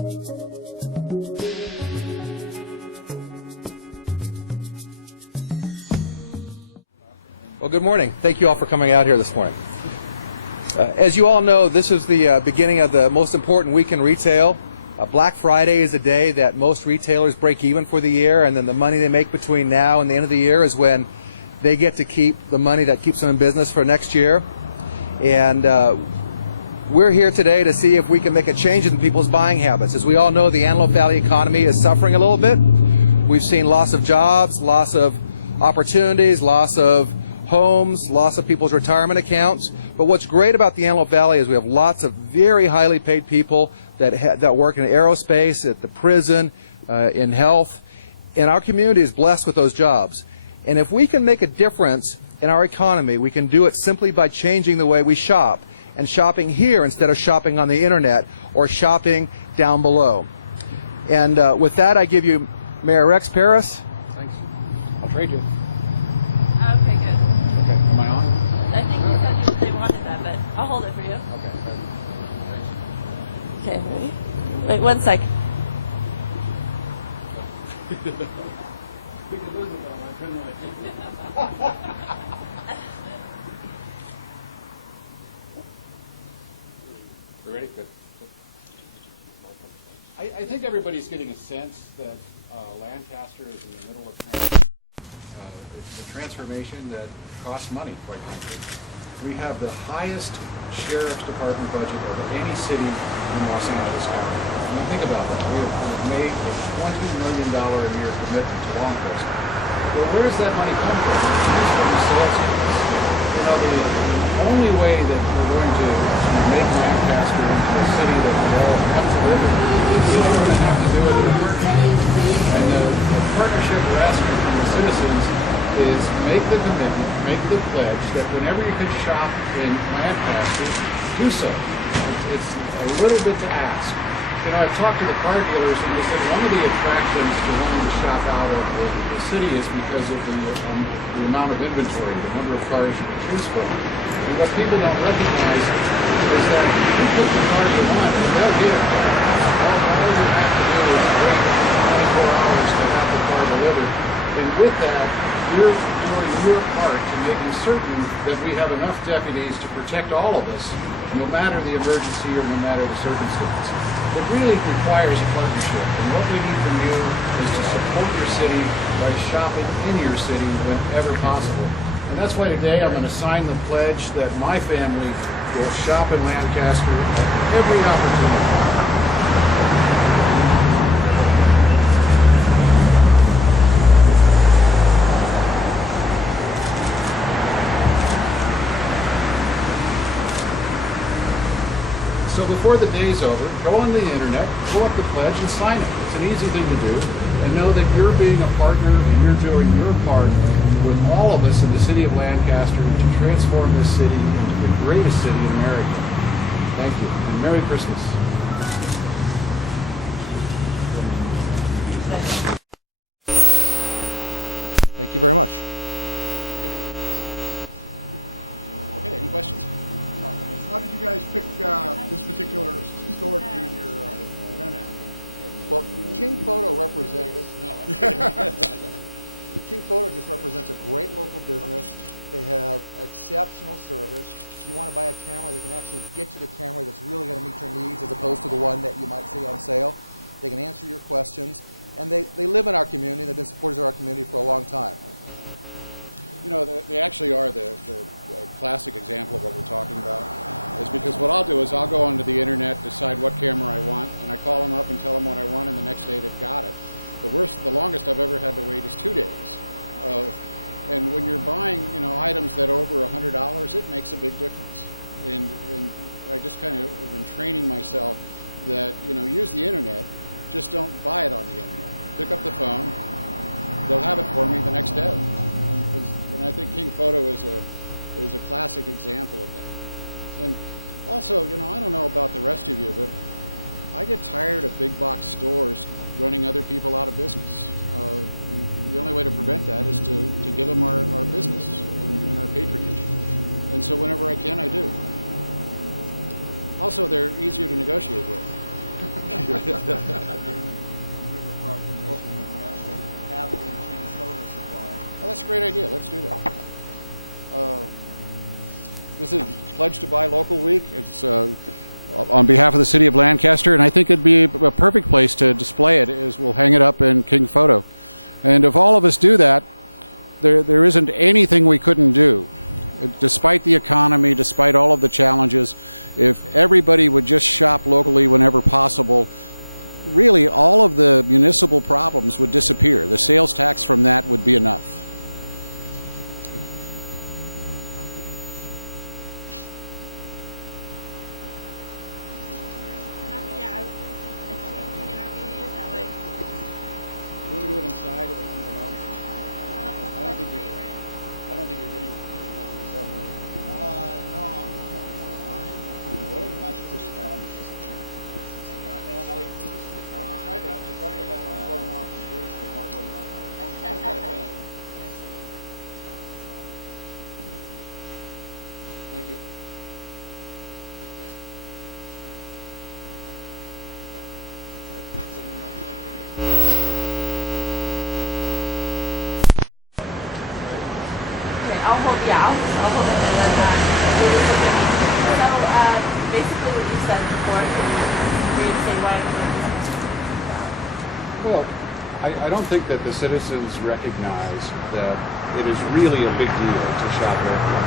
Well, good morning. Thank you all for coming out here this morning. As you all know, this is the beginning of the most important week in retail. Black Friday is a day that most retailers break even for the year, and then the money they make between now and the end of the year is when they get to keep the money that keeps them in business for next year. And we're here today to see if we can make a change in people's buying habits. As we all know, the Antelope Valley economy is suffering a little bit. We've seen loss of jobs, loss of opportunities, loss of homes, loss of people's retirement accounts. But what's great about the Antelope Valley is we have lots of very highly paid people that work in aerospace, at the prison, in health. And our community is blessed with those jobs. And if we can make a difference in our economy, we can do it simply by changing the way we shop, and shopping here instead of shopping on the internet or shopping down below. And with that, I give you Mayor Rex Parris. Thanks. I'll trade you. Okay, good. Okay, am I on? I think you said they wanted that, but I'll hold it for you. Okay, good. Thanks. Okay, ready? Wait 1 sec. We could lose it though, couldn't we? You ready? Good. I think everybody's getting a sense that Lancaster is in the middle of it's a transformation that costs money, quite frankly. We have the highest sheriff's department budget of any city in Los Angeles County. I mean, think about that. We've made a $20 million a year commitment to law enforcement. Well, where does that money come from? It comes from the sales tax. You know, the only way that we're going to make Lancaster into a city that we all have to live in is we're going to have to do it with and the partnership we're asking from the citizens is make the commitment, make the pledge that whenever you can shop in Lancaster, do so. It's a little bit to ask. You know, I've talked to the car dealers and they said one of the attractions to wanting to shop out of the city is because of the amount of inventory, the number of cars you can choose from. And what people don't recognize is that you can put the car you want and they'll get it. All you have to do is wait 24 hours to have the car delivered. And with that, you're doing your part to making certain that we have enough deputies to protect all of us, no matter the emergency or no matter the circumstance. It really requires a partnership, and what we need from you is to support your city by shopping in your city whenever possible. And that's why today I'm going to sign the pledge that my family will shop in Lancaster at every opportunity. So before the day's over, go on the internet, pull up the pledge and sign it. It's an easy thing to do. And know that you're being a partner and you're doing your part with all of us in the city of Lancaster to transform this city into the greatest city in America. Thank you. And Merry Christmas. Thank you very much. Okay, any questions? How did you guys pick this particular store to do your event at? Well, King Photo represents. No, I'm kidding. King Photo just represents a great local business. They have exceptional service. If you want to buy a camera, they can actually get you the camera that's really going to meet your needs as opposed to the one that you might see on sale. They can answer your questions. And they live in our community. They've been supporters of our community for a long time. You know, they actually are the classic example of what we're talking about. Is because what I'll do is I'll go onto the internet, decide what camera I want, and I call them up and tell them what I want, and the next day they've got it. The longest I've ever had to wait is 2 days. And when you're buying, you know, items that are over $100, it makes a big difference. And I just kind of have been training myself that, you know, use the internet, just don't buy it on the internet. Pick up the phone, they'll have it for me the next day. And I think King Photo is a classic example of that. And also, you know, I don't know about the rest of you, but I get tired of big box stores running other people out of business. And the only way to prevent that is to give them our business and our patronage. And so whenever I can, I do. Also, they're easier to negotiate with. Proclamation, we can actually have it in King Soda Supply. Oh, that's a great idea. Let's do that. This is Pledge to Buy Local Week. It's on behalf of the city of Lancaster, and I think it'd be a perfect place to display it. Is we'll hang it up in King Photo, and if all of us do that, there isn't anything we couldn't do. Despite the economy, despite all of the challenges, if everybody would just shop locally whenever possible, really all of the municipal problems would disappear. The sales tax from that would be enough. Yeah, I was going to say, can we interview you that way? You want to do it inside if something else? What's I don't best think for we- you, Ryan? I don't think you're getting much of this up, right? No, I'm fine. Much of this challenge is I tried to have them cordon off the streets, but Mark wouldn't like that. Thank you. Okay, I'll hold it and then we'll just look at me. So, basically what you said before, can you reinstate why? Well, I don't think that the citizens recognize that it is really a big deal to shop locally.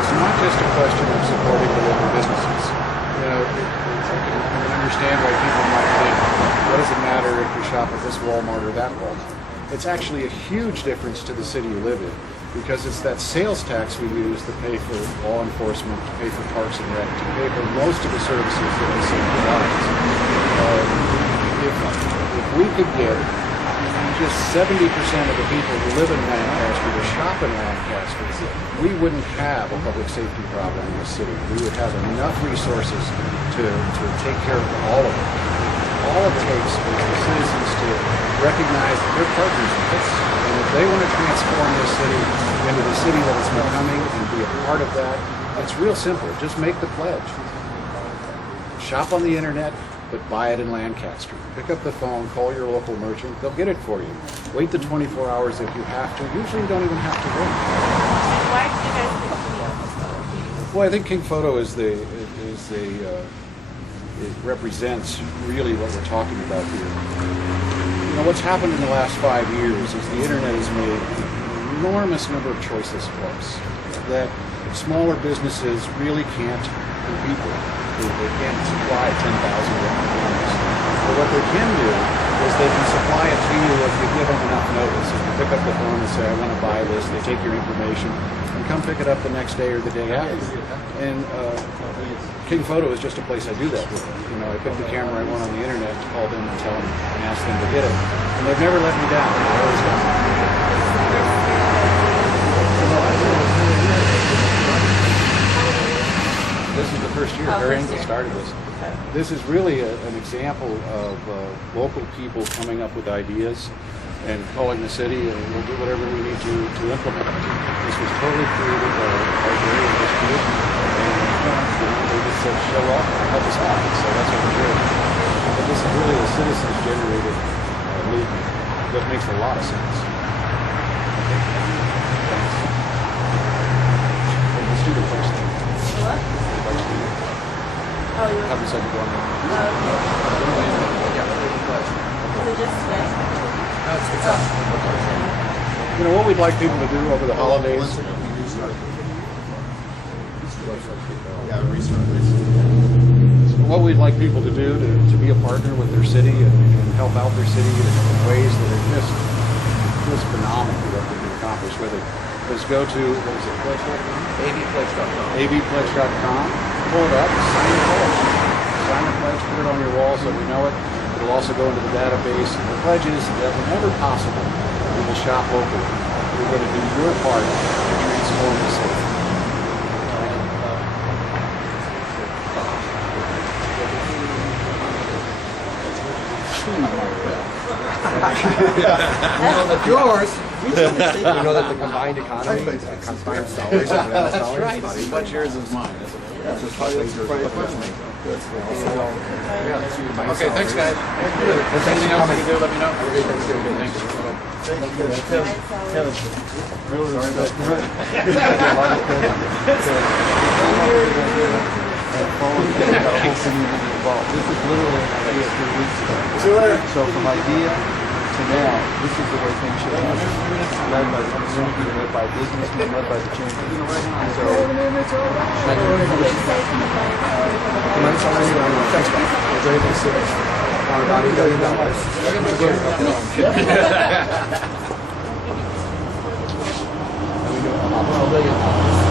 It's not just a question of supporting the local businesses. You know, I can understand why people might think, what does it matter if you shop at this Walmart or that Walmart? It's actually a huge difference to the city you live in, because it's that sales tax we use to pay for law enforcement, to pay for parks and rec, to pay for most of the services that the city provides. If we could get just 70% of the people who live in Lancaster to shop in Lancaster, we wouldn't have a public safety problem in the city. We would have enough resources to take care of all of it. All it takes is the citizens to recognize that they're partners with us. And if they want to transform this city into the city that it's becoming and be a part of that, it's real simple. Just make the pledge. Shop on the internet, but buy it in Lancaster. Pick up the phone, call your local merchant, they'll get it for you. Wait the 24 hours if you have to. Usually you don't even have to wait. Why did you guys pick Well, I think King Photo it represents really what we're talking about here. You know, what's happened in the last 5 years is the internet has made an enormous number of choices for us that smaller businesses really can't compete with. They can't supply 10,000 representatives. But what they can do is they can supply it to you if you give them enough notice. If you pick up the phone and say, I want to buy this, they take your information and come pick it up the next day or the day after. And King Photo is just a place I do that with. You know, I pick the camera I want on the internet, call them and tell them and ask them to get it. And they've never let me down. They've always done it. This is the first year. Barry Engel started this. This is really an example of local people coming up with ideas and calling the city, and we'll do whatever we need to implement it. This was totally created by Barry and his commission, and they just said, show up and help us out. So that's what we're doing. And this is really a citizens-generated movement that makes a lot of sense. Let's do the first thing. What? Oh, you Have the second one. okay. Is it just today? You know, what we'd like people to do over the holidays. One second, we restart. Yeah, restart, please. What we'd like people to do to be a partner with their city and help out their city in ways that are just phenomenal what we can accomplish with it. Is go to, what is it, pledge.com? avpledge.com. avpledge.com. Pull it up, sign the pledge. Sign the pledge, put it on your wall so we know it. It'll also go into the database. The pledge is that whenever possible, when you shop locally, you're going to do your part to transform the city. Yours. You know that the combined economy, the combined dollars, dollars, That's yours is mine. that's just what wagers are looking at me. Okay, thanks, guys. Anything else I can do, let me know. This is literally an idea 3 weeks ago. See you later. So from idea to now, this is the way things should happen. Led by the community, led by businessmen, led by the chamber. So, About $8 billion. And we do about $2 billion.